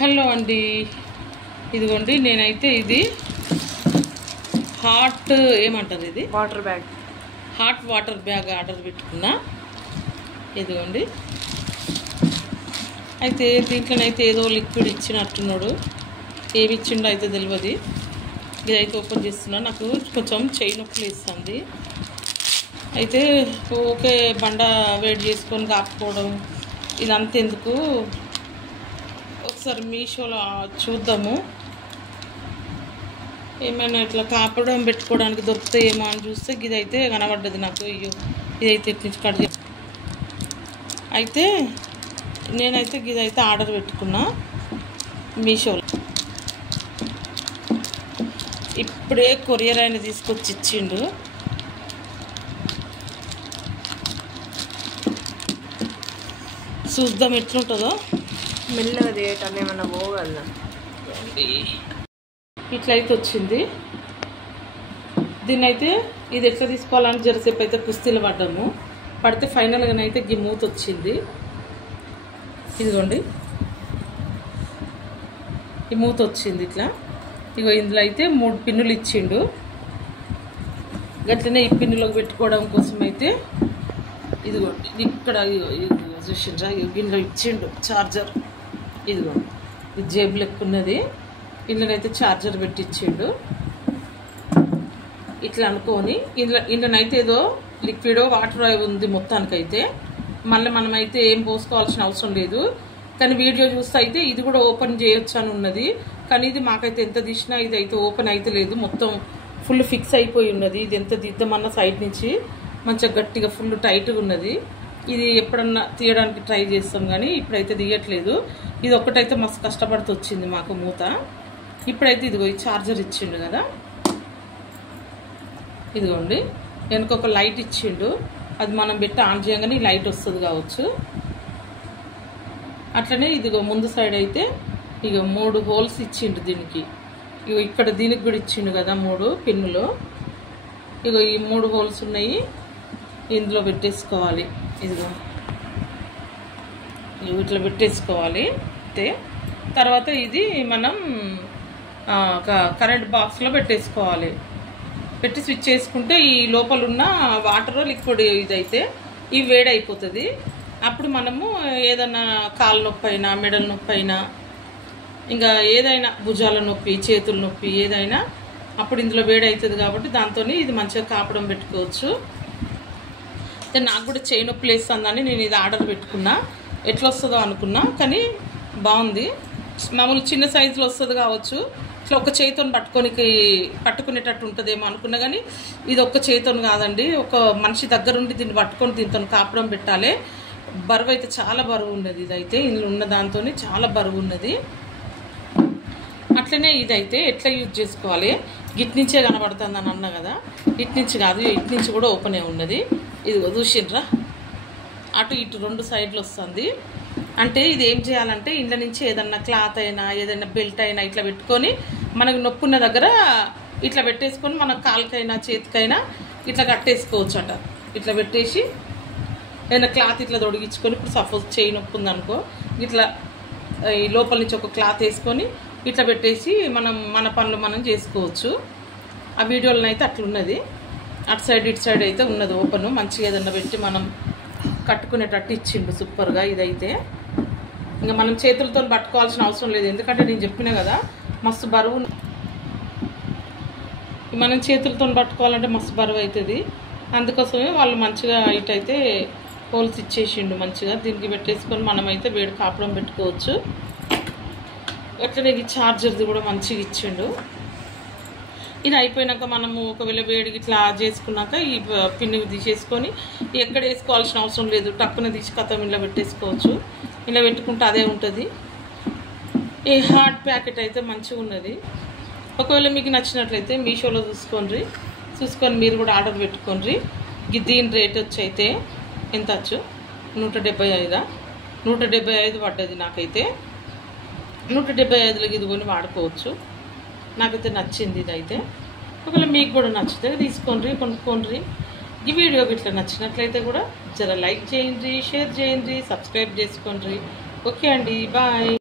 Hello అండి, ఇదిగోండి నేనైతే ఇది హాట్ ఏమంటారు ఇది హాట్ వాటర్ బ్యాగ్ ఆర్డర్ పెట్టుకున్నా. ఇదిగోండి, అయితే దీంట్లోనైతే ఏదో లిక్విడ్ ఇచ్చినట్టున్నాడు. ఏమి ఇచ్చిండో అయితే తెలియదు. ఇదైతే ఓపెన్ చేస్తున్నా. నాకు కొంచెం చెయ్యి నొప్పి వేస్తుంది. అయితే ఓకే బండ వేడి చేసుకొని కాపుకోవడం ఇదంతా ఎందుకు, ఒకసారి మీషోలో చూద్దాము ఏమైనా ఇట్లా కాపడం పెట్టుకోవడానికి దొరుకుతాయేమో అని చూస్తే ఇదైతే కనబడ్డది నాకు. అయ్యో ఇదైతే ఇటు నుంచి కట్ చేసి అయితే నేనైతే ఇదైతే ఆర్డర్ పెట్టుకున్నా మీషోలో. ఇప్పుడే కొరియర్ ఆయన తీసుకొచ్చి ఇచ్చిండు. చూద్దాం ఎట్లుంటుందో. మెల్లగా చేయటం ఏమన్నా పోగలదా. ఇట్లయితే వచ్చింది. దీన్నైతే ఇది ఎట్లా తీసుకోవాలని జరసేపు అయితే కుస్తీలు పడితే ఫైనల్గానైతే ఈ మూత వచ్చింది. ఇదిగోండి ఈ మూత వచ్చింది ఇట్లా. ఇగో ఇందులో అయితే 3 పిన్నులు ఇచ్చిండు. గట్లనే ఈ పిన్నులోకి పెట్టుకోవడం కోసం అయితే ఇదిగోండి ఇక్కడ చూసిండ్రా ఇందులో ఇచ్చిండు ఛార్జర్. ఇదిగోండి ఇది జేబు లెక్కున్నది. ఇందులోనైతే ఛార్జర్ పెట్టి ఇచ్చిండు. ఇట్లా అనుకొని ఇందులోనైతే ఏదో లిక్విడో వాటర్ ఉంది మొత్తానికైతే. మళ్ళీ మనమైతే ఏం పోసుకోవాల్సిన అవసరం లేదు. కానీ వీడియో చూస్తే అయితే ఇది కూడా ఓపెన్ చేయొచ్చు అని ఉన్నది. కానీ ఇది మాకైతే ఎంత తీసినా ఇది అయితే ఓపెన్ అయితే లేదు. మొత్తం ఫుల్ ఫిక్స్ అయిపోయి ఉన్నది. ఇది ఎంత దిద్దామన్న సైడ్ నుంచి మంచిగా గట్టిగా ఫుల్ టైట్గా ఉన్నది. ఇది ఎప్పుడన్నా తీయడానికి ట్రై చేస్తాం కానీ ఇప్పుడైతే తీయట్లేదు. ఇది ఒక్కటైతే మస్తు కష్టపడుతూ వచ్చింది మాకు మూత. ఇప్పుడైతే ఇదిగో ఈ ఛార్జర్ ఇచ్చిండు కదా. ఇదిగోండి వెనక ఒక లైట్ ఇచ్చిండు. అది మనం పెట్టి ఆన్ చేయగానే ఈ లైట్ వస్తుంది కావచ్చు. అట్లనే ఇదిగో ముందు సైడ్ అయితే ఇక 3 హోల్స్ ఇచ్చిండు దీనికి. ఇగో ఇక్కడ దీనికి కూడా ఇచ్చిండు కదా 3 పిన్నులు. ఇగో ఈ 3 హోల్స్ ఉన్నాయి. ఇందులో పెట్టేసుకోవాలి. ఇదిగో ఇట్లా పెట్టేసుకోవాలి. అయితే తర్వాత ఇది మనం కరెంట్ బాక్స్లో పెట్టేసుకోవాలి. పెట్టి స్విచ్ చేసుకుంటే ఈ లోపల ఉన్న వాటర్ లిక్విడ్ ఇదైతే ఇవి వేడి అయిపోతుంది. అప్పుడు మనము ఏదన్నా కాళ్ళ నొప్పి అయినా మెడల నొప్పి అయినా ఇంకా ఏదైనా భుజాల నొప్పి చేతుల నొప్పి ఏదైనా అప్పుడు ఇందులో వేడి అవుతుంది కాబట్టి దాంతో ఇది మంచిగా కాపడం పెట్టుకోవచ్చు. నాకు కూడా చేయి నొప్పి లేస్తుందని నేను ఇది ఆర్డర్ పెట్టుకున్నా. ఎట్లా వస్తుందో అనుకున్నా కానీ బాగుంది. మామూలు చిన్న సైజులో వస్తుంది కావచ్చు. ఇట్లా ఒక చేతితో పట్టుకునేటట్టు ఉంటుందేమో అనుకున్నా కానీ ఇది ఒక్క చేతితో కాదండి. ఒక మనిషి దగ్గరుండి దీన్ని పట్టుకొని దీంతో కాపడం పెట్టాలి. బరువు అయితే చాలా బరువు ఉన్నది. ఇదైతే ఇందులో ఉన్న దాంతో చాలా బరువు ఉన్నది. అట్లనే ఇదైతే ఎట్లా యూజ్ చేసుకోవాలి, ఇటు నుంచే కనబడుతుంది అని అన్నా కదా. ఇటు నుంచి కాదు, ఇటు నుంచి కూడా ఓపెనే ఉన్నది. ఇది చూసిండ్రా అటు ఇటు 2 సైడ్లు వస్తుంది. అంటే ఇది ఏం చేయాలంటే ఇంట్లో నుంచి ఏదన్నా క్లాత్ అయినా ఏదైనా బెల్ట్ అయినా ఇట్లా పెట్టుకొని మనకు నొప్పున్న దగ్గర ఇట్లా పెట్టేసుకొని మన కాలుకైనా చేతికైనా ఇట్లా కట్టేసుకోవచ్చు అట. ఇట్లా పెట్టేసి ఏదైనా క్లాత్ ఇట్లా తొడిగించుకొని ఇప్పుడు సపోజ్ చేయి నొప్పి ఉందనుకో ఇట్లా ఈ లోపల నుంచి ఒక క్లాత్ వేసుకొని ఇట్లా పెట్టేసి మన పనులు మనం చేసుకోవచ్చు. ఆ వీడియోలో అయితే అట్లున్నది. అటు సైడ్ ఇటు సైడ్ అయితే ఉన్నది ఓపెన్. మంచిగా ఏదన్నా పెట్టి మనం కట్టుకునేటట్టు ఇచ్చిండు సూపర్గా. ఇదైతే ఇంకా మనం చేతులతో పట్టుకోవాల్సిన అవసరం లేదు. ఎందుకంటే నేను చెప్పినా కదా మస్తు బరువు. మనం చేతులతో పట్టుకోవాలంటే మస్తు బరువు అవుతుంది. అందుకోసమే వాళ్ళు మంచిగా ఇటైతే హోల్స్ ఇచ్చేసిండు మంచిగా. దీనికి పెట్టేసుకొని మనమైతే వేడి కాపడం పెట్టుకోవచ్చు. అట్లనే ఈ ఛార్జర్ది కూడా మంచిగా ఇచ్చిండు. ఇది అయిపోయినాక మనము ఒకవేళ వేడికి ఇట్లా చేసుకున్నాక ఈ పిన్ని తీసేసుకొని ఎక్కడ వేసుకోవాల్సిన అవసరం లేదు. టక్కున తీసి కథం ఇలా పెట్టేసుకోవచ్చు. ఇలా పెట్టుకుంటే అదే ఉంటుంది. ఈ హాట్ ప్యాకెట్ అయితే మంచిగా ఉన్నది. ఒకవేళ మీకు నచ్చినట్లయితే మీషోలో చూసుకొని మీరు కూడా ఆర్డర్ పెట్టుకోండి. దీని రేట్ వచ్చి అయితే ఎంత వచ్చు 175 పడ్డది నాకైతే. 175లో ఇది కొని వాడుకోవచ్చు. నాకైతే నచ్చింది ఇదైతే. ఒకవేళ మీకు కూడా నచ్చితే తీసుకోండి, కొనుక్కోండి. ఈ వీడియో ఇట్లా నచ్చినట్లయితే కూడా జర లైక్ చేయండి, షేర్ చేయండి, సబ్స్క్రైబ్ చేసుకోండి. ఓకే అండి, బాయ్.